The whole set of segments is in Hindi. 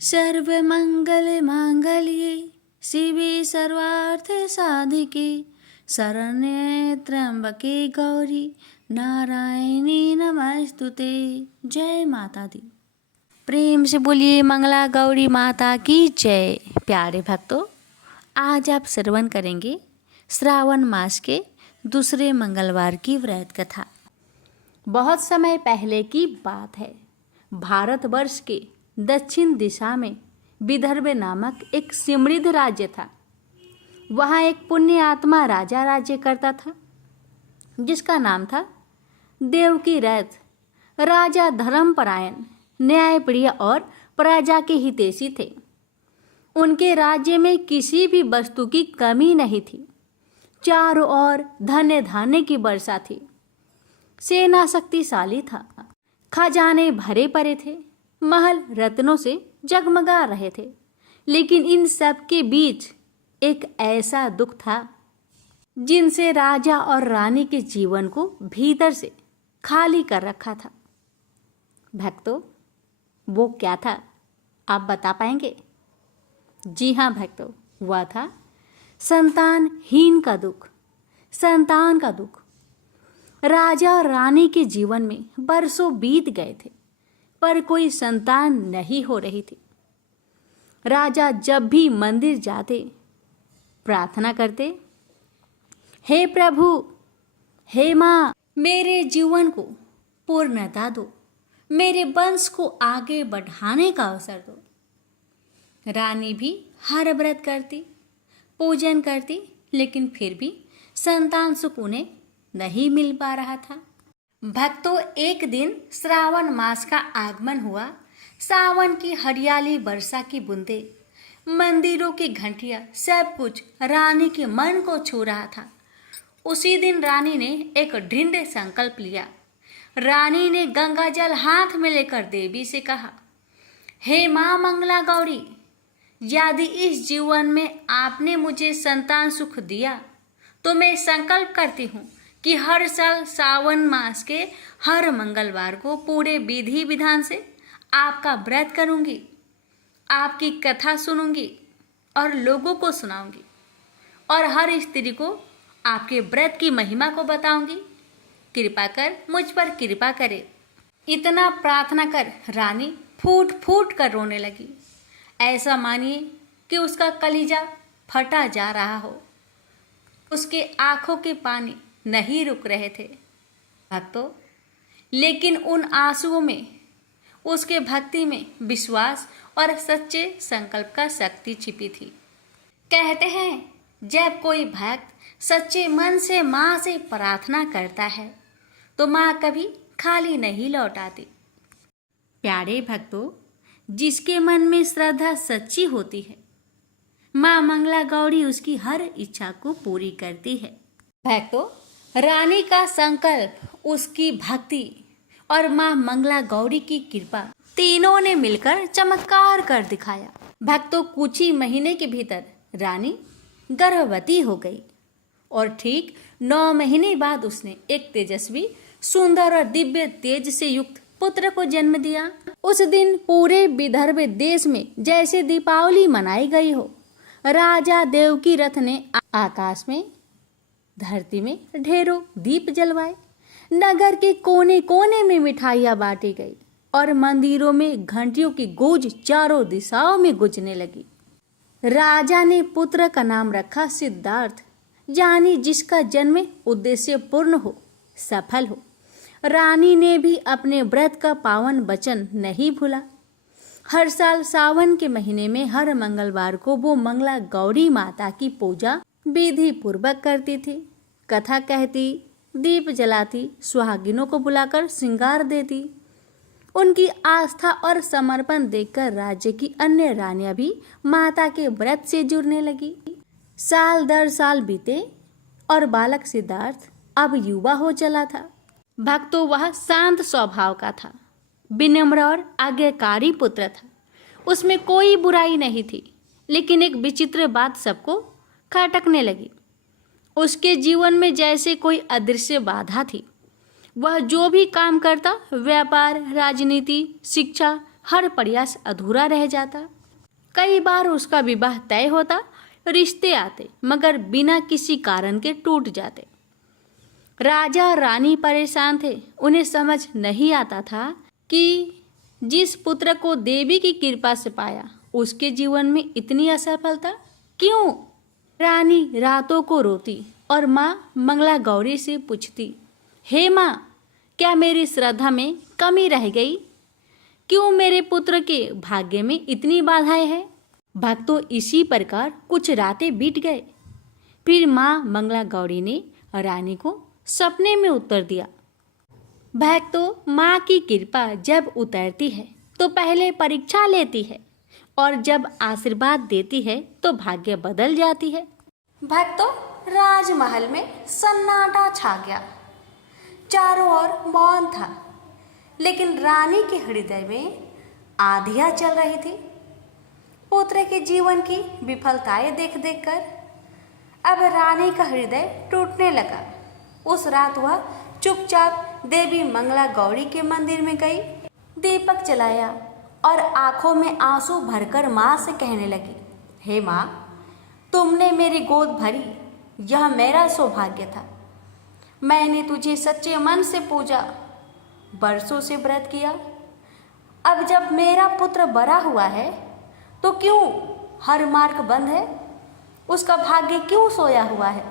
सर्वमङ्गलमाङ्गल्ये शिवे सर्वार्थसाधिके शरण्ये त्र्यंबके गौरी नारायणी नमस्तुते। जय माता दी। प्रेम से बोलिए मंगला गौरी माता की जय। प्यारे भक्तों, आज आप श्रवण करेंगे श्रावण मास के दूसरे मंगलवार की व्रत कथा। बहुत समय पहले की बात है। भारतवर्ष के दक्षिण दिशा में विदर्भ नामक एक समृद्ध राज्य था। वहाँ एक पुण्य आत्मा राजा राज्य करता था, जिसका नाम था देवकी रथ। राजा धर्मपरायण, न्यायप्रिय और प्रजा के हितैषी थे। उनके राज्य में किसी भी वस्तु की कमी नहीं थी। चारों ओर धन्य धान्य की वर्षा थी। सेना शक्तिशाली था। खजाने भरे पड़े थे। महल रत्नों से जगमगा रहे थे। लेकिन इन सब के बीच एक ऐसा दुख था जिनसे राजा और रानी के जीवन को भीतर से खाली कर रखा था। भक्तों, वो क्या था, आप बता पाएंगे? जी हाँ भक्तों, वह था संतानहीन का दुख, संतान का दुख। राजा और रानी के जीवन में बरसों बीत गए थे, पर कोई संतान नहीं हो रही थी। राजा जब भी मंदिर जाते, प्रार्थना करते, हे प्रभु, हे माँ, मेरे जीवन को पूर्णता दो, मेरे वंश को आगे बढ़ाने का अवसर दो। रानी भी हर व्रत करती, पूजन करती, लेकिन फिर भी संतान सुख उन्हें नहीं मिल पा रहा था। भक्तों, एक दिन श्रावण मास का आगमन हुआ। सावन की हरियाली, वर्षा की बूंदे, मंदिरों की घंटियां, सब कुछ रानी के मन को छू रहा था। उसी दिन रानी ने एक दृढ़ संकल्प लिया। रानी ने गंगा जल हाथ में लेकर देवी से कहा, हे माँ मंगला गौरी, यदि इस जीवन में आपने मुझे संतान सुख दिया तो मैं संकल्प करती हूँ कि हर साल सावन मास के हर मंगलवार को पूरे विधि विधान से आपका व्रत करूँगी, आपकी कथा सुनूंगी और लोगों को सुनाऊंगी और हर स्त्री को आपके व्रत की महिमा को बताऊंगी। कृपा कर मुझ पर कृपा करे। इतना प्रार्थना कर रानी फूट फूट कर रोने लगी। ऐसा मानिए कि उसका कलीजा फटा जा रहा हो। उसके आंखों के पानी नहीं रुक रहे थे। भक्तों, लेकिन उन आंसुओं में उसके भक्ति में विश्वास और सच्चे संकल्प का शक्ति छिपी थी। कहते हैं, जब कोई भक्त सच्चे मन से माँ से प्रार्थना करता है तो माँ कभी खाली नहीं लौटाती। प्यारे भक्तों, जिसके मन में श्रद्धा सच्ची होती है, माँ मंगला गौरी उसकी हर इच्छा को पूरी करती है। भक्तों, रानी का संकल्प, उसकी भक्ति और माँ मंगला गौरी की कृपा, तीनों ने मिलकर चमत्कार कर दिखाया। भक्तों, कुछ ही महीने के भीतर रानी गर्भवती हो गई और ठीक 9 महीने बाद उसने एक तेजस्वी, सुंदर और दिव्य तेज से युक्त पुत्र को जन्म दिया। उस दिन पूरे विदर्भ देश में जैसे दीपावली मनाई गई हो। राजा देवकी रथ ने आकाश में, धरती में ढेरों दीप जलवाए। नगर के कोने कोने में मिठाइयाँ बांटी गई और मंदिरों में घंटियों की गूंज चारों दिशाओं में गूंजने लगी। राजा ने पुत्र का नाम रखा सिद्धार्थ, यानी जिसका जन्म उद्देश्य पूर्ण हो, सफल हो। रानी ने भी अपने व्रत का पावन वचन नहीं भूला। हर साल सावन के महीने में हर मंगलवार को वो मंगला गौरी माता की पूजा विधि पूर्वक करती थी। कथा कहती, दीप जलाती, सुहागिनों को बुलाकर श्रृंगार देती। उनकी आस्था और समर्पण देखकर राज्य की अन्य रानियां भी माता के व्रत से जुड़ने लगी। साल दर साल बीते और बालक सिद्धार्थ अब युवा हो चला था। भक्तों, वह शांत स्वभाव का था, विनम्र और आज्ञाकारी पुत्र था। उसमें कोई बुराई नहीं थी, लेकिन एक विचित्र बात सबको खटकने लगी। उसके जीवन में जैसे कोई अदृश्य बाधा थी। वह जो भी काम करता, व्यापार, राजनीति, शिक्षा, हर प्रयास अधूरा रह जाता। कई बार उसका विवाह तय होता, रिश्ते आते, मगर बिना किसी कारण के टूट जाते। राजा और रानी परेशान थे। उन्हें समझ नहीं आता था कि जिस पुत्र को देवी की कृपा से पाया, उसके जीवन में इतनी असफलता क्यों। रानी रातों को रोती और माँ मंगला गौरी से पूछती, हे माँ, क्या मेरी श्रद्धा में कमी रह गई? क्यों मेरे पुत्र के भाग्य में इतनी बाधाएं हैं? भक्तों, इसी प्रकार कुछ रातें बीत गए। फिर माँ मंगला गौरी ने रानी को सपने में उत्तर दिया। भक्तों, माँ की कृपा जब उतरती है तो पहले परीक्षा लेती है, और जब आशीर्वाद देती है तो भाग्य बदल जाती है। भक्तों, राजमहल में सन्नाटा छा गया। चारों ओर मौन था, लेकिन रानी के हृदय में आधियाँ चल रही थी। पुत्र के जीवन की विफलताएं देख देख कर अब रानी का हृदय टूटने लगा। उस रात वह चुपचाप देवी मंगला गौरी के मंदिर में गई, दीपक जलाया और आंखों में आंसू भरकर माँ से कहने लगी, हे माँ, तुमने मेरी गोद भरी, यह मेरा सौभाग्य था। मैंने तुझे सच्चे मन से पूजा, बरसों से व्रत किया। अब जब मेरा पुत्र बड़ा हुआ है तो क्यों हर मार्ग बंद है? उसका भाग्य क्यों सोया हुआ है?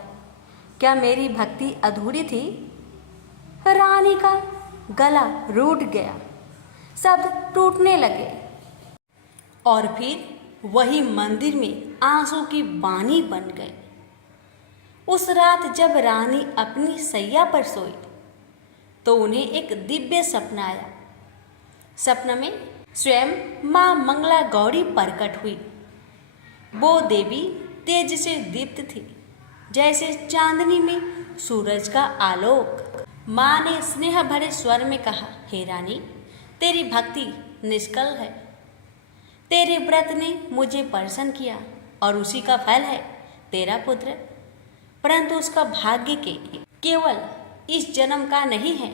क्या मेरी भक्ति अधूरी थी? रानी का गला रूठ गया, शब्द टूटने लगे, और फिर वही मंदिर में आंसू की बानी बन गए। उस रात जब रानी अपनी सैया पर सोई तो उन्हें एक दिव्य सपना आया। सपना में स्वयं माँ मंगला गौरी प्रकट हुई। वो देवी तेज से दीप्त थी, जैसे चांदनी में सूरज का आलोक। माँ ने स्नेह भरे स्वर में कहा, हे रानी, तेरी भक्ति निष्कल है। तेरे व्रत ने मुझे प्रसन्न किया और उसी का फल है तेरा पुत्र। परंतु उसका भाग्य केवल इस जन्म का नहीं है।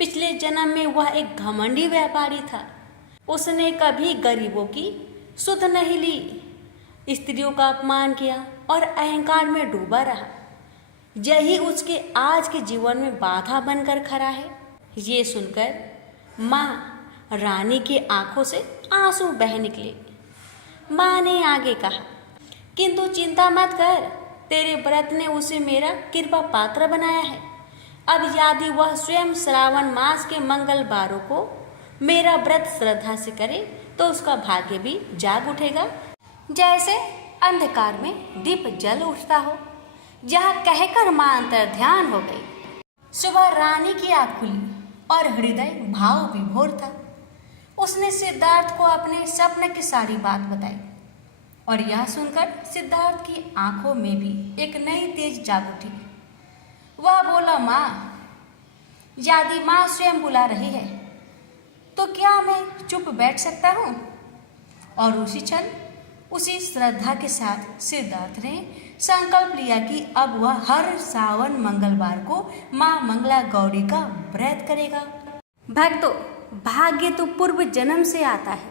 पिछले जन्म में वह एक घमंडी व्यापारी था। उसने कभी गरीबों की सुध नहीं ली, स्त्रियों का अपमान किया और अहंकार में डूबा रहा। यही उसके आज के जीवन में बाधा बनकर खड़ा है। ये सुनकर माँ रानी की आंखों से आंसू बह निकले। माँ ने आगे कहा, किंतु चिंता मत कर, तेरे व्रत ने उसे मेरा कृपा पात्र बनाया है। अब यदि वह स्वयं श्रावण मास के मंगलवारों को मेरा व्रत श्रद्धा से करे तो उसका भाग्य भी जाग उठेगा, जैसे अंधकार में दीप जल उठता हो। यह कहकर मां अंतर ध्यान हो गई। सुबह रानी की आँख खुली और हृदय भाव विभोर था। उसने सिद्धार्थ को अपने सपने की सारी बात बताई, और यह सुनकर सिद्धार्थ की आंखों में भी एक नई तेज जाग उठी। वह बोला, माँ, यदि माँ स्वयं बुला रही है तो क्या मैं चुप बैठ सकता हूँ? और उसी क्षण उसी श्रद्धा के साथ सिद्धार्थ ने संकल्प लिया कि अब वह हर सावन मंगलवार को माँ मंगला गौरी का व्रत करेगा। भक्तों, भाग्य तो पूर्व जन्म से आता है,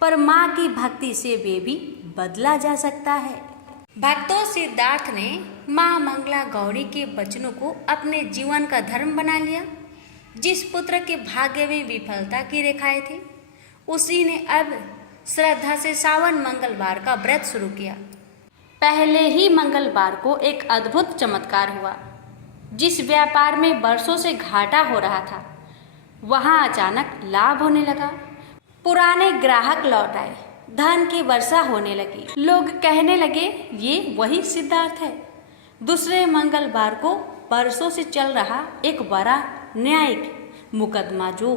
पर माँ की भक्ति से वे भी बदला जा सकता है। भक्तों, सिद्धार्थ ने माँ मंगला गौरी के वचनों को अपने जीवन का धर्म बना लिया। जिस पुत्र के भाग्य में विफलता की रेखाएं थी, उसी ने अब श्रद्धा से सावन मंगलवार का व्रत शुरू किया। पहले ही मंगलवार को एक अद्भुत चमत्कार हुआ। जिस व्यापार में वर्षों से घाटा हो रहा था, वहां अचानक लाभ होने लगा। पुराने ग्राहक लौट आए, धन की वर्षा होने लगी। लोग कहने लगे, ये वही सिद्धार्थ है। दूसरे मंगलवार को वर्षों से चल रहा एक बड़ा न्यायिक मुकदमा जो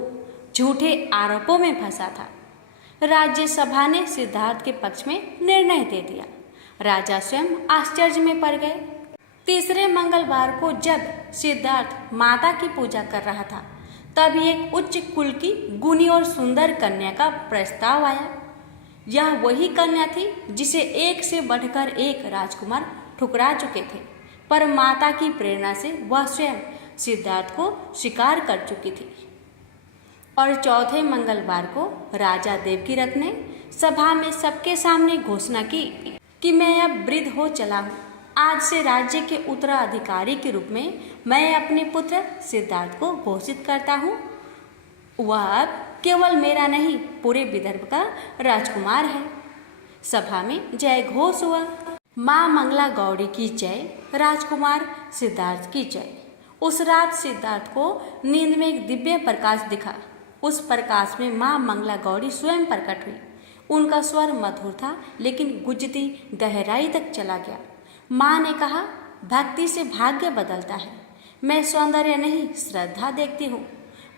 झूठे आरोपों में फंसा था, राज्यसभा ने सिद्धार्थ के पक्ष में निर्णय दे दिया। राजा स्वयं आश्चर्य में पड़ गए। तीसरे मंगलवार को जब सिद्धार्थ माता की पूजा कर रहा था, तभी एक उच्च कुल की गुणी और सुंदर कन्या का प्रस्ताव आया। यह वही कन्या थी जिसे एक से बढ़कर एक राजकुमार ठुकरा चुके थे, पर माता की प्रेरणा से वह स्वयं सिद्धार्थ को स्वीकार कर चुकी थी। और चौथे मंगलवार को राजा देवकीरथ ने सभा में सबके सामने घोषणा की कि मैं अब वृद्ध हो चला हूँ। आज से राज्य के उत्तराधिकारी के रूप में मैं अपने पुत्र सिद्धार्थ को घोषित करता हूँ। वह अब केवल मेरा नहीं, पूरे विदर्भ का राजकुमार है। सभा में जय घोष हुआ। माँ मंगला गौरी की जय, राजकुमार सिद्धार्थ की जय। उस रात सिद्धार्थ को नींद में एक दिव्य प्रकाश दिखा। उस प्रकाश में माँ मंगला गौरी स्वयं प्रकट हुई। उनका स्वर मधुर था, लेकिन गुंजती गहराई तक चला गया। माँ ने कहा, भक्ति से भाग्य बदलता है। मैं सौंदर्य नहीं, श्रद्धा देखती हूँ।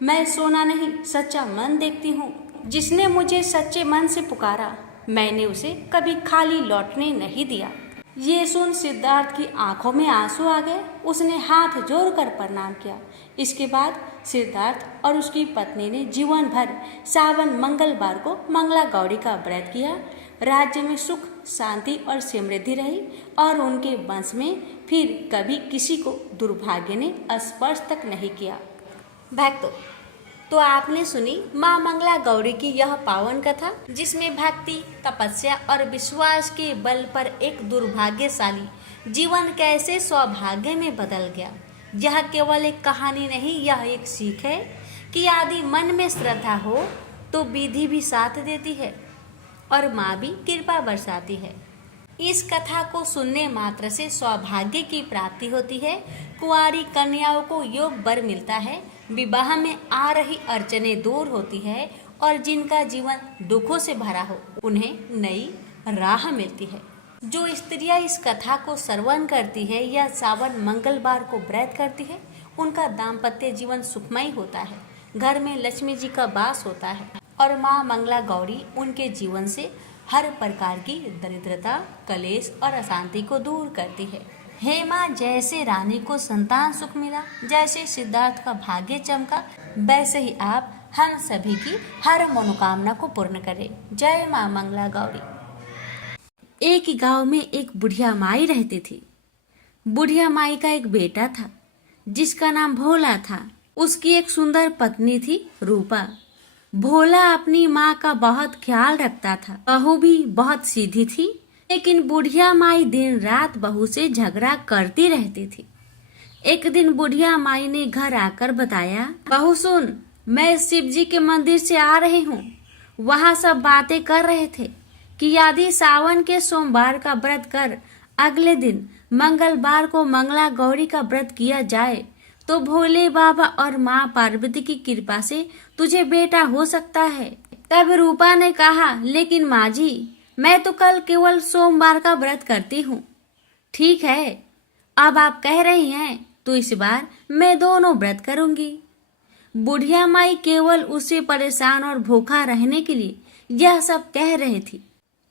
मैं सोना नहीं, सच्चा मन देखती हूँ। जिसने मुझे सच्चे मन से पुकारा, मैंने उसे कभी खाली लौटने नहीं दिया। ये सुन सिद्धार्थ की आंखों में आंसू आ गए। उसने हाथ जोड़कर प्रणाम किया। इसके बाद सिद्धार्थ और उसकी पत्नी ने जीवन भर सावन मंगलवार को मंगला गौरी का व्रत किया। राज्य में सुख, शांति और समृद्धि रही और उनके वंश में फिर कभी किसी को दुर्भाग्य ने स्पर्श तक नहीं किया। भक्तों, तो आपने सुनी माँ मंगला गौरी की यह पावन कथा, जिसमें भक्ति, तपस्या और विश्वास के बल पर एक दुर्भाग्यशाली जीवन कैसे सौभाग्य में बदल गया। यह केवल एक कहानी नहीं, यह एक सीख है कि यदि मन में श्रद्धा हो तो विधि भी साथ देती है और माँ भी कृपा बरसाती है। इस कथा को सुनने मात्र से सौभाग्य की प्राप्ति होती है। कुंवारी कन्याओं को योग वर मिलता है। विवाह में आ रही अड़चने दूर होती है और जिनका जीवन दुखों से भरा हो, उन्हें नई राह मिलती है। जो स्त्रियां इस कथा को श्रवण करती है या सावन मंगलवार को व्रत करती है, उनका दाम्पत्य जीवन सुखमय होता है। घर में लक्ष्मी जी का वास होता है और माँ मंगला गौरी उनके जीवन से हर प्रकार की दरिद्रता, कलेश और अशांति को दूर करती है। हे माँ, जैसे रानी को संतान सुख मिला, जैसे सिद्धार्थ का भाग्य चमका, वैसे ही आप हम सभी की हर मनोकामना को पूर्ण करें। जय माँ मंगला गौरी। एक ही गांव में एक बुढ़िया माई रहती थी। बुढ़िया माई का एक बेटा था जिसका नाम भोला था। उसकी एक सुंदर पत्नी थी, रूपा। भोला अपनी माँ का बहुत ख्याल रखता था। बहू भी बहुत सीधी थी, लेकिन बुढ़िया माई दिन रात बहू से झगड़ा करती रहती थी। एक दिन बुढ़िया माई ने घर आकर बताया, बहू सुन, मैं शिव जी के मंदिर से आ रही हूँ। वहाँ सब बातें कर रहे थे कि यदि सावन के सोमवार का व्रत कर अगले दिन मंगलवार को मंगला गौरी का व्रत किया जाए तो भोले बाबा और माँ पार्वती की कृपा से तुझे बेटा हो सकता है। तब रूपा ने कहा, लेकिन माँ जी, मैं तो कल केवल सोमवार का व्रत करती हूँ। ठीक है, अब आप कह रही हैं तो इस बार मैं दोनों व्रत करूंगी। बुढ़िया माई केवल उसे परेशान और भूखा रहने के लिए यह सब कह रही थी।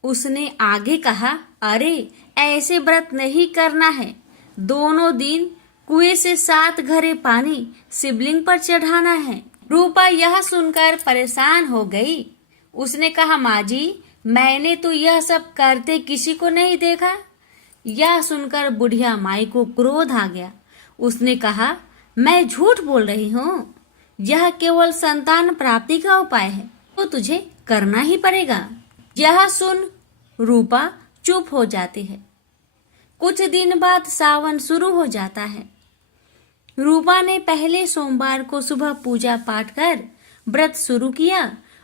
उसने आगे कहा, अरे ऐसे व्रत नहीं करना है। दोनों दिन कुएं से 7 घड़े पानी शिवलिंग पर चढ़ाना है। रूपा यह सुनकर परेशान हो गई। उसने कहा, माँ जी, मैंने तो यह सब करते किसी को नहीं देखा। यह सुनकर बुढ़िया माई को क्रोध आ गया। उसने कहा, मैं झूठ बोल रही हूँ। यह केवल संतान प्राप्ति का उपाय है, तो तुझे करना ही पड़ेगा। यह सुन रूपा चुप हो जाती है। कुछ दिन बाद सावन शुरू हो जाता है। रूपा ने पहले सोमवार को सुबह पूजा पाठ कर व्रत शुरू किया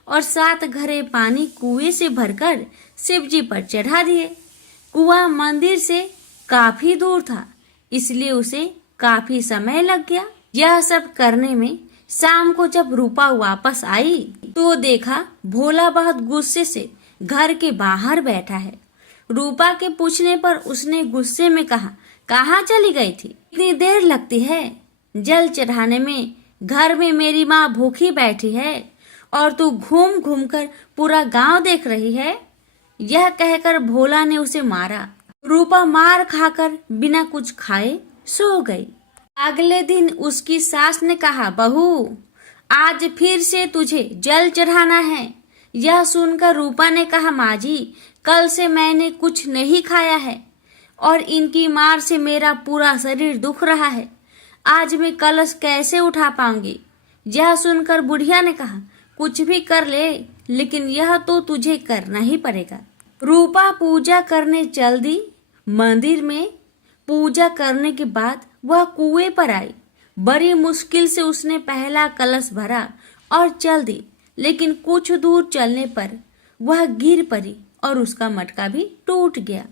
और 7 घड़े पानी कुएं से भरकर शिव जी पर चढ़ा दिए। कुआं मंदिर से काफी दूर था, इसलिए उसे काफी समय लग गया। यह सब करने में शाम को जब रूपा वापस आई तो देखा भोला बहुत गुस्से से घर के बाहर बैठा है। रूपा के पूछने पर उसने गुस्से में कहा, कहाँ चली गई थी? इतनी देर लगती है जल चढ़ाने में। घर में मेरी माँ भूखी बैठी है और तू घूम घूम कर पूरा गांव देख रही है। यह कहकर भोला ने उसे मारा। रूपा मार खाकर बिना कुछ खाए सो गई। अगले दिन उसकी सास ने कहा, बहू, आज फिर से तुझे जल चढ़ाना है। यह सुनकर रूपा ने कहा, माँ जी, कल से मैंने कुछ नहीं खाया है और इनकी मार से मेरा पूरा शरीर दुख रहा है। आज मैं कलश कैसे उठा पाऊंगी? यह सुनकर बुढ़िया ने कहा, कुछ भी कर ले, लेकिन यह तो तुझे करना ही पड़ेगा। रूपा पूजा करने चल दी। मंदिर में पूजा करने के बाद वह कुएं पर आई। बड़ी मुश्किल से उसने पहला कलश भरा और चल दी, लेकिन कुछ दूर चलने पर वह गिर पड़ी और उसका मटका भी टूट गया।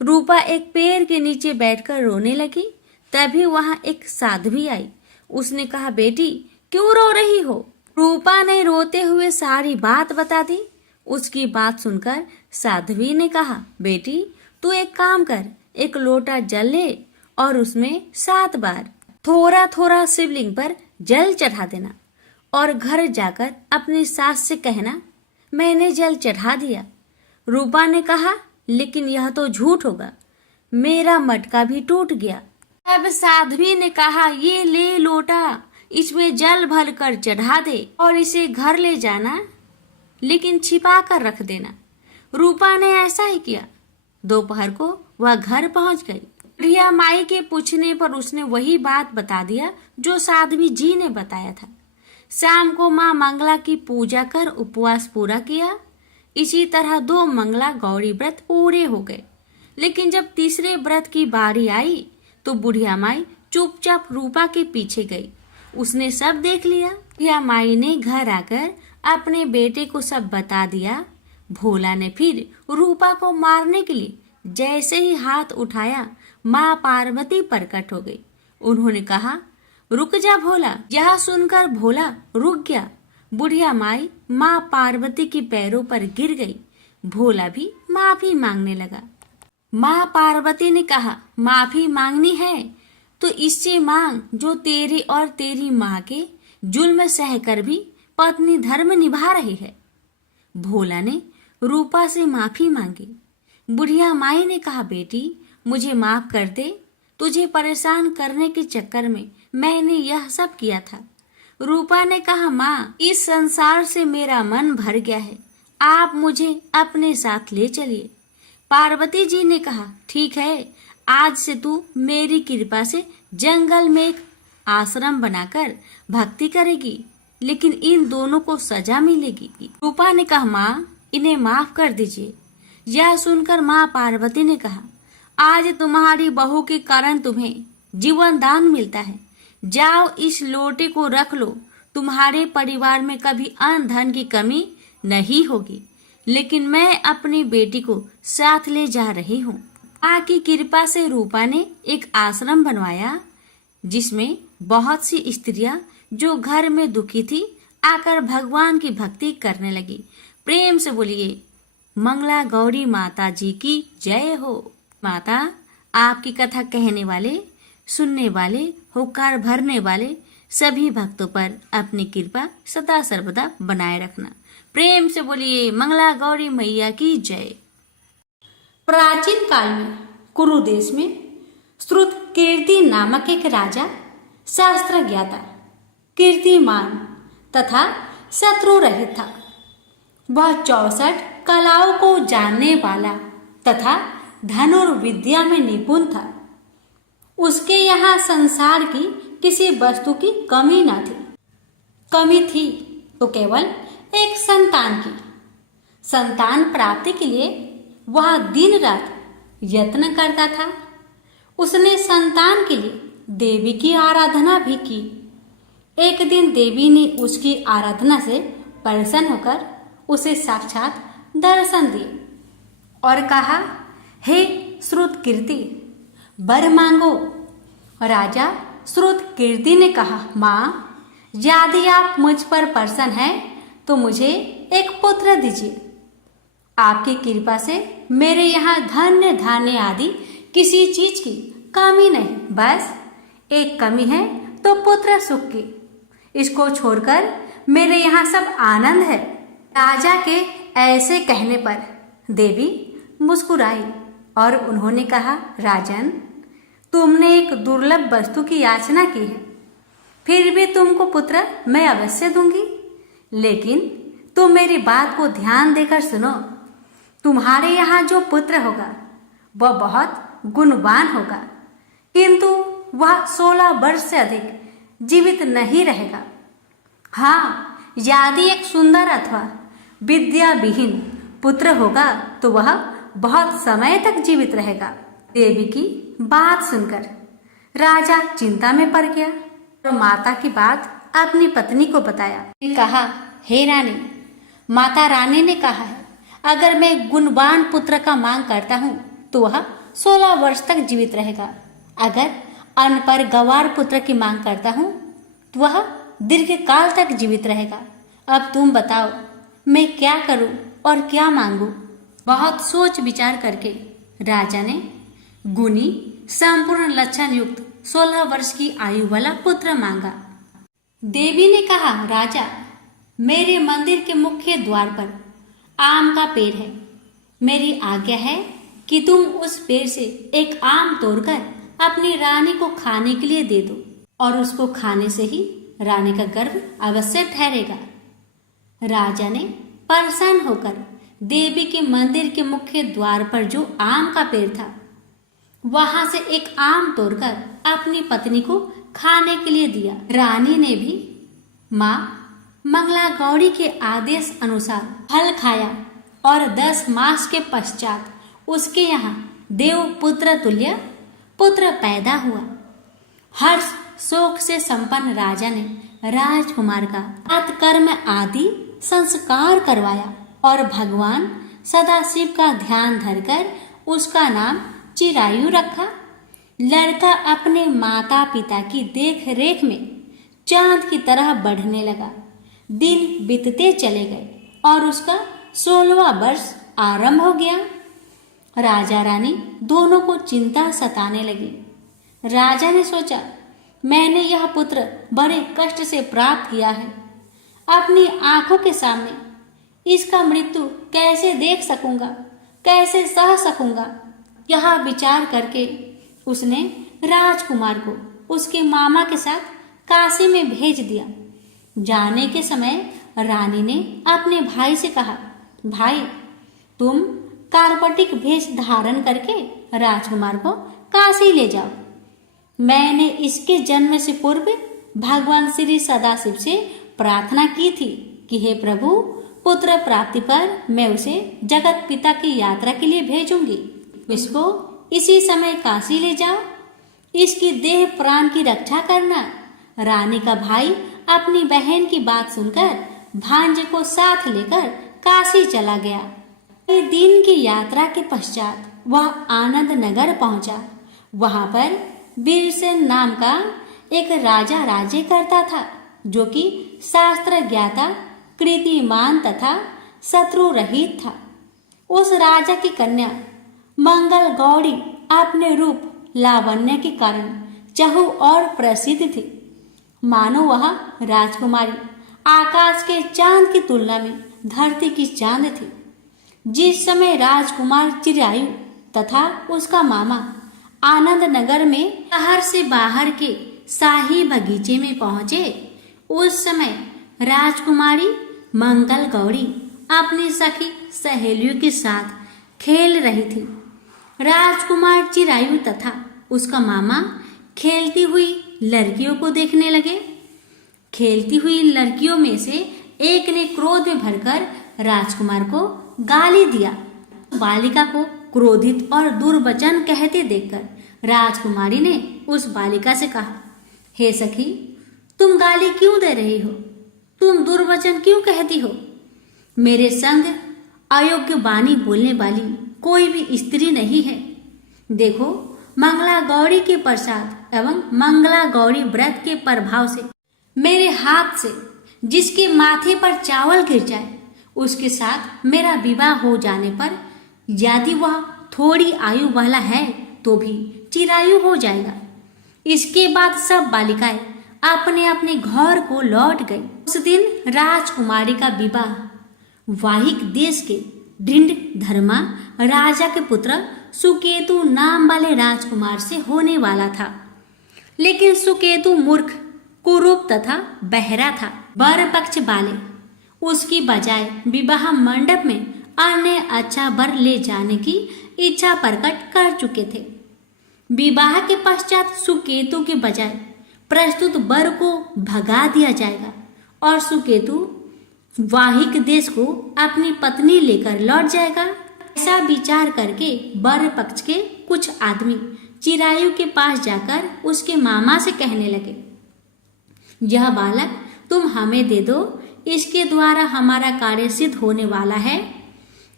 रूपा एक पेड़ के नीचे बैठकर रोने लगी। तभी वहां एक साध्वी आई। उसने कहा, बेटी क्यों रो रही हो? रूपा ने रोते हुए सारी बात बता दी। उसकी बात सुनकर साध्वी ने कहा, बेटी तू एक काम कर, एक लोटा जल ले और उसमें 7 बार थोड़ा थोड़ा शिवलिंग पर जल चढ़ा देना और घर जाकर अपनी सास से कहना, मैंने जल चढ़ा दिया। रूपा ने कहा, लेकिन यह तो झूठ होगा, मेरा मटका भी टूट गया। अब साध्वी ने कहा, ये ले लोटा, इसमें जल भर कर चढ़ा दे और इसे घर ले जाना, लेकिन छिपा कर रख देना। रूपा ने ऐसा ही किया। दोपहर को वह घर पहुंच गई। प्रिया माई के पूछने पर उसने वही बात बता दिया जो साध्वी जी ने बताया था। शाम को माँ मंगला की पूजा कर उपवास पूरा किया। इसी तरह 2 मंगला गौरी व्रत पूरे हो गए। लेकिन जब तीसरे व्रत की बारी आई तो बुढ़िया माई चुपचाप रूपा के पीछे गई। उसने सब देख लिया। बुढ़िया माई ने घर आकर अपने बेटे को सब बता दिया। भोला ने फिर रूपा को मारने के लिए जैसे ही हाथ उठाया, माँ पार्वती प्रकट हो गई। उन्होंने कहा, रुक जा भोला। यह सुनकर भोला रुक गया। बुढ़िया माई माँ पार्वती के पैरों पर गिर गई। भोला भी माफी मांगने लगा। माँ पार्वती ने कहा, माफी मांगनी है तो इससे मांग जो तेरे और तेरी माँ के जुल्म सहकर भी पत्नी धर्म निभा रही है। भोला ने रूपा से माफी मांगी। बुढ़िया माई ने कहा, बेटी मुझे माफ कर दे, तुझे परेशान करने के चक्कर में मैंने यह सब किया था। रूपा ने कहा, माँ इस संसार से मेरा मन भर गया है, आप मुझे अपने साथ ले चलिए। पार्वती जी ने कहा, ठीक है, आज से तू मेरी कृपा से जंगल में एक आश्रम बनाकर भक्ति करेगी, लेकिन इन दोनों को सजा मिलेगी। रूपा ने कहा, माँ इन्हें माफ कर दीजिए। यह सुनकर माँ पार्वती ने कहा, आज तुम्हारी बहू के कारण तुम्हें जीवन दान मिलता है। जाओ इस लोटे को रख लो, तुम्हारे परिवार में कभी अन्न धन की कमी नहीं होगी। लेकिन मैं अपनी बेटी को साथ ले जा रही हूँ। माँ की कृपा से रूपा ने एक आश्रम बनवाया, जिसमें बहुत सी स्त्रियां जो घर में दुखी थी आकर भगवान की भक्ति करने लगी। प्रेम से बोलिए, मंगला गौरी माता जी की जय हो। माता आपकी कथा कहने वाले, सुनने वाले, होकार भरने वाले सभी भक्तों पर अपनी कृपा सदा सर्वदा बनाए रखना। प्रेम से बोलिए, मंगला गौरी मैया की जय। प्राचीन काल में कुरु देश में श्रुत कीर्ति नामक एक राजा शास्त्र ज्ञाता, कीर्तिमान तथा शत्रु रहित था। वह 64 कलाओं को जानने वाला तथा धनुर्विद्या में निपुण था। उसके यहाँ संसार की किसी वस्तु की कमी न थी। कमी थी तो केवल एक संतान की। संतान प्राप्ति के लिए वह दिन रात यत्न करता था। उसने संतान के लिए देवी की आराधना भी की। एक दिन देवी ने उसकी आराधना से प्रसन्न होकर उसे साक्षात दर्शन दिए और कहा, हे श्रुत कीर्ति, वर मांगो। राजा श्रुत कीर्ति ने कहा, माँ यदि आप मुझ पर प्रसन्न हैं तो मुझे एक पुत्र दीजिए। आपकी कृपा से मेरे यहाँ धन्य धान्य आदि किसी चीज की कमी नहीं, बस एक कमी है तो पुत्र सुख की। इसको छोड़कर मेरे यहाँ सब आनंद है। राजा के ऐसे कहने पर देवी मुस्कुराई और उन्होंने कहा, राजन तुमने एक दुर्लभ वस्तु की याचना की है, फिर भी तुमको पुत्र मैं अवश्य दूंगी। लेकिन तुम मेरी बात को ध्यान देकर सुनो। तुम्हारे यहाँ जो पुत्र होगा वह बहुत गुणवान होगा, किंतु वह 16 वर्ष से अधिक जीवित नहीं रहेगा। हाँ, यदि एक सुंदर अथवा विद्या विहीन पुत्र होगा तो वह बहुत समय तक जीवित रहेगा। देवी की बात सुनकर राजा चिंता में पड़ गया और माता की बात अपनी पत्नी को बताया। कहा, हे रानी, माता रानी ने कहा है अगर मैं गुणवान पुत्र का मांग करता हूँ तो वह 16 वर्ष तक जीवित रहेगा। अगर अनपढ़ गंवार पुत्र की मांग करता हूँ तो वह दीर्घ काल तक जीवित रहेगा। अब तुम बताओ मैं क्या करूं और क्या मांगू। बहुत सोच विचार करके राजा ने गुणी संपूर्ण लक्षण युक्त 16 वर्ष की आयु वाला पुत्र मांगा। देवी ने कहा, राजा, मेरे मंदिर के मुख्य द्वार पर आम का पेड़ है। मेरी आज्ञा है कि तुम उस पेड़ से एक आम तोड़कर अपनी रानी को खाने के लिए दे दो और उसको खाने से ही रानी का गर्भ अवश्य ठहरेगा। राजा ने प्रसन्न होकर देवी के मंदिर के मुख्य द्वार पर जो आम का पेड़ था वहां से एक आम तोड़कर अपनी पत्नी को खाने के लिए दिया। रानी ने भी माँ मंगला गौरी के आदेश अनुसार फल खाया और 10 मास के पश्चात उसके यहाँ देव पुत्र तुल्य पुत्र पैदा हुआ। हर्ष शोक से संपन्न राजा ने राजकुमार का कर्म आदि संस्कार करवाया और भगवान सदाशिव का ध्यान धरकर उसका नाम चिरायु रखा। लड़का अपने माता पिता की देख रेख में चांद की तरह बढ़ने लगा। दिन बीतते चले गए और उसका 16वां वर्ष आरंभ हो गया। राजा रानी दोनों को चिंता सताने लगी। राजा ने सोचा, मैंने यह पुत्र बड़े कष्ट से प्राप्त किया है। अपनी आंखों के सामने इसका मृत्यु कैसे देख सकूंगा, कैसे सह सकूंगा। यह विचार करके उसने राजकुमार को उसके मामा के साथ काशी में भेज दिया। जाने के समय रानी ने अपने भाई से कहा, भाई, तुम कार्पटिक भेष धारण करके राजकुमार को काशी ले जाओ। मैंने इसके जन्म से पूर्व भगवान श्री सदाशिव से प्रार्थना की थी कि हे प्रभु, पुत्र प्राप्ति पर मैं उसे जगत पिता की यात्रा के लिए भेजूंगी। इसको इसी समय काशी ले जाओ, इसकी देह प्राण की रक्षा करना। रानी का भाई अपनी बहन की बात सुनकर भांजे को साथ लेकर काशी चला गया। कई दिन की यात्रा के पश्चात वह आनंद नगर पहुंचा। वहां पर वीरसेन नाम का एक राजा राज्य करता था, जो कि शास्त्र ज्ञाता, कीर्तिमान तथा शत्रु रहित था। उस राजा की कन्या मंगल गौरी अपने रूप लावण्य के कारण चहु और प्रसिद्ध थी। मानो वह राजकुमारी आकाश के चांद की तुलना में धरती की चांद थी। जिस समय राजकुमार चिरायु तथा उसका मामा आनंद नगर में शहर से बाहर के शाही बगीचे में पहुंचे, उस समय राजकुमारी मंगल गौरी अपनी सखी सहेलियों के साथ खेल रही थी। राजकुमार चिरायु तथा उसका मामा खेलती हुई लड़कियों को देखने लगे। खेलती हुई लड़कियों में से एक ने क्रोध में भरकर राजकुमार को गाली दिया। बालिका को क्रोधित और दुर्वचन कहते देखकर राजकुमारी ने उस बालिका से कहा, हे सखी, तुम गाली क्यों दे रही हो? तुम दुर्वचन क्यों कहती हो? मेरे संग अयोग्य वाणी बोलने वाली कोई भी स्त्री नहीं है। देखो, मंगला गौरी के प्रसाद एवं मंगला गौरी व्रत के प्रभाव से मेरे हाथ से जिसके माथे पर चावल गिर जाए, उसके साथ मेरा विवाह हो जाने पर यदि वह थोड़ी आयु वाला है तो भी चिरायु हो जाएगा। इसके बाद सब बालिकाएं अपने अपने घर को लौट गई। उस दिन राजकुमारी का विवाह वाहिक देश के ढिंड धर्मा राजा के पुत्र सुकेतु नाम वाले राजकुमार से होने वाला था। लेकिन सुकेतु मूर्ख, कुरूप तथा बहरा था। वर पक्ष वाले उसकी बजाय विवाह मंडप में अन्य अच्छा वर ले जाने की इच्छा प्रकट कर चुके थे। विवाह के पश्चात सुकेतु के बजाय प्रस्तुत वर को भगा दिया जाएगा और सुकेतु वाहिक देश को अपनी पत्नी लेकर लौट जाएगा। ऐसा विचार करके वर पक्ष के कुछ आदमी चिरायु के पास जाकर उसके मामा से कहने लगे, यह बालक तुम हमें दे दो, इसके द्वारा हमारा कार्य सिद्ध होने वाला है।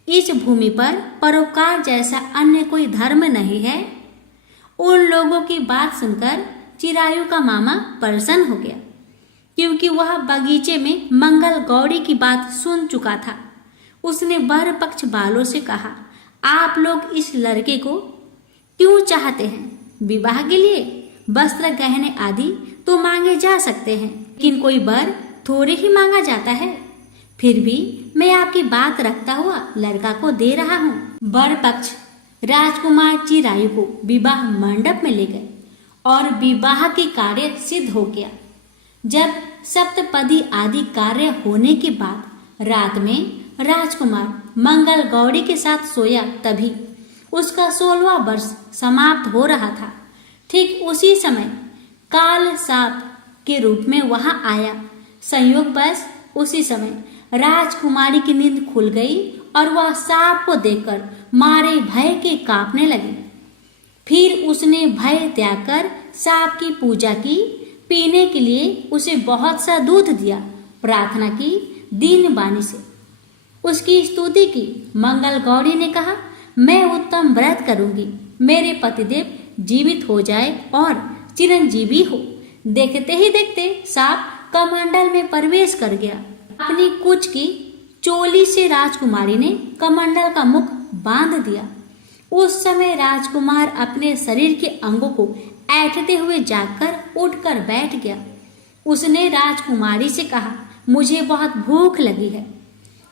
इस भूमि पर परोपकार जैसा अन्य कोई धर्म नहीं है। उन लोगों की बात सुनकर चिरायु का मामा प्रसन्न हो गया, क्योंकि वह बगीचे में मंगल गौरी की बात सुन चुका था। उसने वर पक्ष वालों से कहा, आप लोग इस लड़के को क्यों चाहते हैं? विवाह के लिए वस्त्र गहने आदि तो मांगे जा सकते हैं, लेकिन कोई वर थोड़े ही मांगा जाता है। फिर भी मैं आपकी बात रखता हुआ लड़का को दे रहा हूँ। वर पक्ष राजकुमार चिरायु को विवाह मंडप में ले गए और विवाह के कार्य सिद्ध हो गया। जब सप्तपदी आदि कार्य होने के बाद रात में राजकुमार मंगल गौरी के साथ सोया, तभी उसका 16वां वर्ष समाप्त हो रहा था। ठीक उसी समय काल साप के रूप में वहां आया। संयोगवश उसी समय राजकुमारी की नींद खुल गई और वह सांप को देखकर मारे भय के कांपने लगी। फिर उसने भय त्याग कर सांप की पूजा की, पीने के लिए उसे बहुत सा दूध दिया, प्रार्थना की, दीन बानी से उसकी स्तुति की। मंगल गौरी ने कहा, मैं उत्तम व्रत करूंगी, मेरे पतिदेव जीवित हो जाए और चिरंजीवी हो। देखते ही देखते सांप कमंडल में प्रवेश कर गया। अपनी कुछ की चोली से राजकुमारी ने कमंडल का मुख बांध दिया। उस समय राजकुमार अपने शरीर के अंगों को ऐंठते हुए जागकर उठकर बैठ गया। उसने राजकुमारी से कहा, मुझे बहुत भूख लगी है।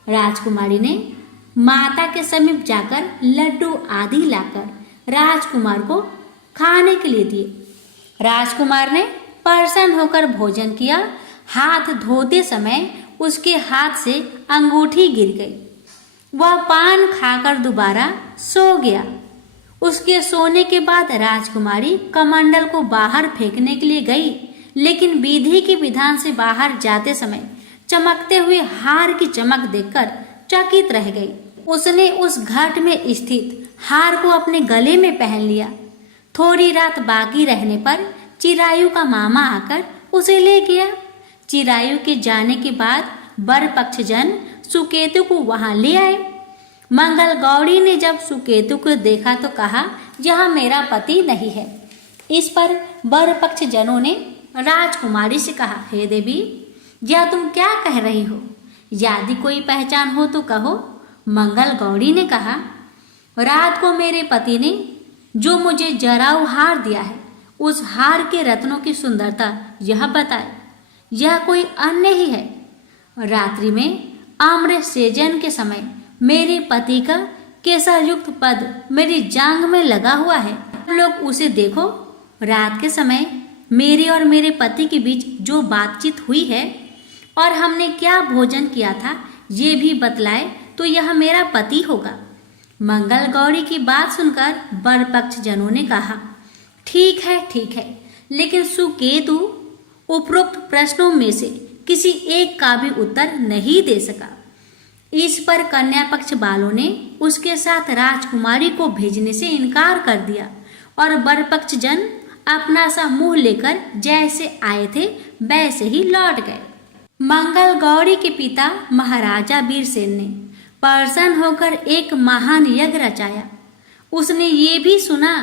राजकुमारी ने माता के समीप जाकर लड्डू आदि लाकर राजकुमार को खाने के लिए दिए। राजकुमार ने प्रसन्न होकर भोजन किया। हाथ धोते समय उसके हाथ से अंगूठी गिर गई। वह पान खाकर दोबारा सो गया। उसके सोने के बाद राजकुमारी कमंडल को बाहर फेंकने के लिए गई, लेकिन विधि के विधान से बाहर जाते समय चमकते हुए हार की चमक देखकर चकित रह गई। उसने उस घाट में स्थित हार को अपने गले में पहन लिया। थोड़ी रात बाकी रहने पर चिरायु का मामा आकर उसे ले गया। चिरायु के जाने के बाद वर पक्षजन सुकेतु को वहां ले आए। मंगल गौरी ने जब सुकेतु को देखा तो कहा, यह मेरा पति नहीं है। इस पर वर पक्षजनों ने राजकुमारी से कहा, हे देवी, यह तुम क्या कह रही हो? यदि कोई पहचान हो तो कहो। मंगल गौरी ने कहा, रात को मेरे पति ने जो मुझे जराऊ हार दिया है, उस हार के रत्नों की सुंदरता यह बताए, यह कोई अन्य ही है। रात्रि में आम्र सेजन के समय मेरे पति का केसर युक्त पद मेरी जांग में लगा हुआ है। लोग उसे देखो। रात के समय मेरे और मेरे पति के बीच जो बातचीत हुई है और हमने क्या भोजन किया था, ये भी बतलाए तो यह मेरा पति होगा। मंगल गौरी की बात सुनकर वर पक्ष जनों ने कहा, ठीक है, लेकिन सुकेतु उपरोक्त प्रश्नों में से किसी एक का भी उत्तर नहीं दे सका। इस पर कन्या पक्ष वालों ने उसके साथ राजकुमारी को भेजने से इनकार कर दिया और वर पक्ष जन अपना सा मुंह लेकर जैसे आए थे वैसे ही लौट गए। मंगल गौरी के पिता महाराजा वीरसेन ने प्रसन्न होकर एक महान यज्ञ रचाया। उसने ये भी सुना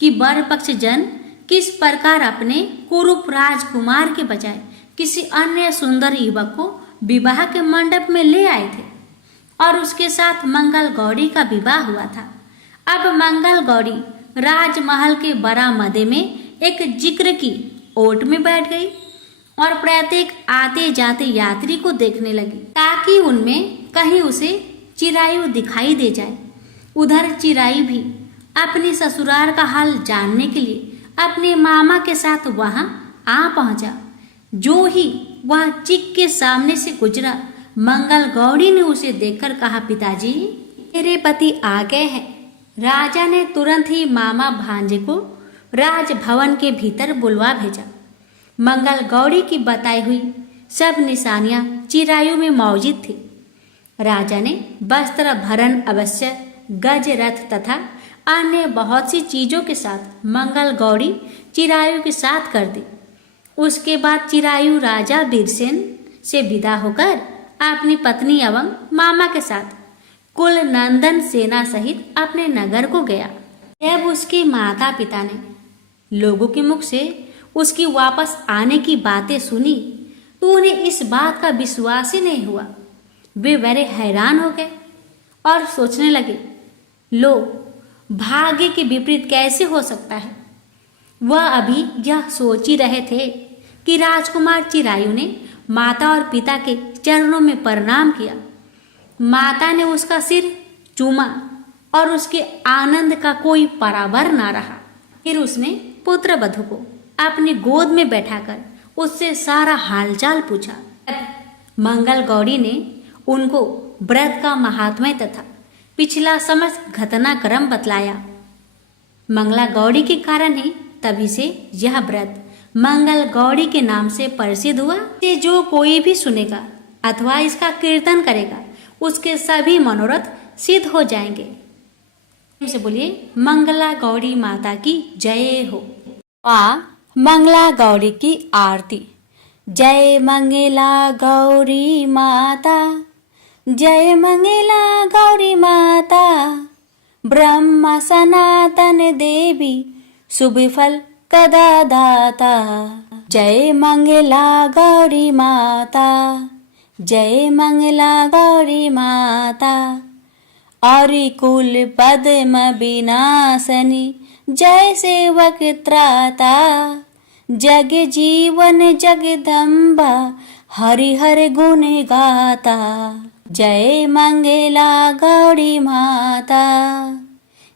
कि वर पक्ष जन किस प्रकार अपने कुरूप राजकुमार के बजाय किसी अन्य सुंदर युवक को विवाह के मंडप में ले आए थे और उसके साथ मंगल गौरी का विवाह हुआ था। अब मंगल गौरी राजमहल के बरामदे में एक जिक्र की ओट में बैठ गई और प्रत्येक आते जाते यात्री को देखने लगी, ताकि उनमें कहीं उसे चिरायु दिखाई दे जाए। उधर चिरायु भी अपनी ससुराल का हाल जानने के लिए अपने मामा के साथ वहां आ पहुंचा। जो ही वह चिक के सामने से गुजरा, मंगल गौरी ने उसे देखकर कहा, पिताजी, मेरे पति आ गए हैं। राजा ने तुरंत ही मामा भांजे को राजभवन के भीतर बुलवा भेजा। मंगल गौरी की बताई हुई सब निशानियां चिरायु में मौजूद थी। राजा ने वस्त्र भरण अवश्य, गज रथ तथा अन्य बहुत सी चीजों के साथ मंगल गौरी चिरायु के साथ कर दी। उसके बाद चिरायु राजा वीरसेन से विदा होकर अपनी पत्नी एवं मामा के साथ कुल नंदन सेना सहित अपने नगर को गया। जब उसके माता पिता ने लोगों के मुख से उसकी वापस आने की बातें सुनी तो उन्हें इस बात का विश्वास ही नहीं हुआ। वे बड़े हैरान हो गए और सोचने लगे, लो, भाग्य के विपरीत कैसे हो सकता है। वह अभी यह सोच ही रहे थे कि राजकुमार चिरायु ने माता और पिता के चरणों में प्रणाम किया। माता ने उसका सिर चूमा और उसके आनंद का कोई पराबर ना रहा। फिर उसने पुत्र वधू को अपनी गोद में बैठाकर उससे सारा हालचाल पूछा। मंगल गौरी ने उनको व्रत का महात्म्य तथा पिछला समस्त घटनाक्रम बतलाया। मंगला गौरी के कारण ही तभी से यह व्रत मंगल गौरी के नाम से प्रसिद्ध हुआ। से जो कोई भी सुनेगा अथवा इसका कीर्तन करेगा उसके सभी मनोरथ सिद्ध हो जाएंगे। से बोलिए मंगला गौरी माता की जय हो। मंगला गौरी की आरती। जय मंगला गौरी माता, जय मंगला गौरी माता, ब्रह्म सनातन देवी शुभ फल कदा दाता। जय मंगला गौरी माता, जय मंगला गौरी माता, औरि कुल पद्म विनाशनी जय सेवक त्राता। जग जीवन जगदम्बा हरिहर गुण गाता। जय मंगला गौरी माता,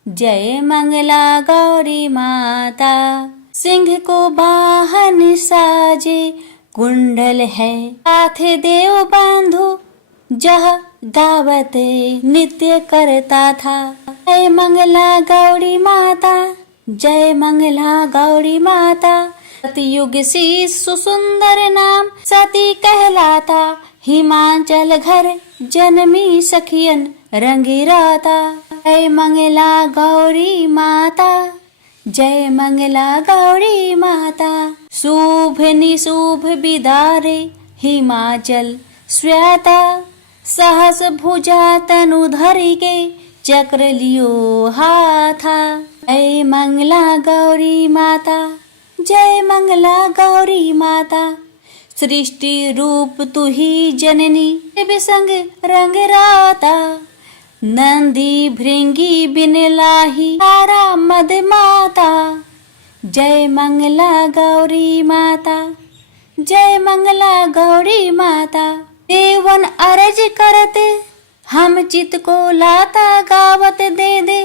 जय मंगला गौरी माता। सिंह को वाहन साजे कुंडल है हाथ देव बांधो, जह गावत नित्य करता था। जय मंगला गौरी माता, जय मंगला गौरी माता। सतयुग सी सुसुंदर नाम सती कहलाता, हिमाचल घर जन्मी सखियन रंगीराता। जय मंगला गौरी माता, जय मंगला गौरी माता। शुभ निशुभ विदारे हिमाचल श्वेता, सहस भुजा तनु धरि के चक्र लियो हाथा। जय मंगला गौरी माता, जय मंगला गौरी माता। सृष्टि रूप तू ही जननी विसंग रंग राता। नंदी भृंगी बिन लाही तारा मद माता। जय मंगला गौरी माता, जय मंगला गौरी माता। देवन अरज करते हम चित को लाता, गावत दे दे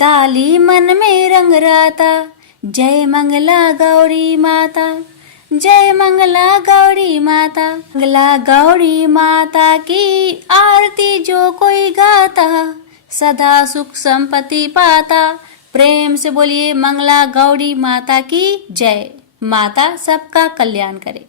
ताली मन में रंग राता। जय मंगला गौरी माता, जय मंगला गौरी माता। मंगला गौरी माता की आरती जो कोई गाता, सदा सुख संपत्ति पाता। प्रेम से बोलिए मंगला गौरी माता की जय। माता सबका कल्याण करे।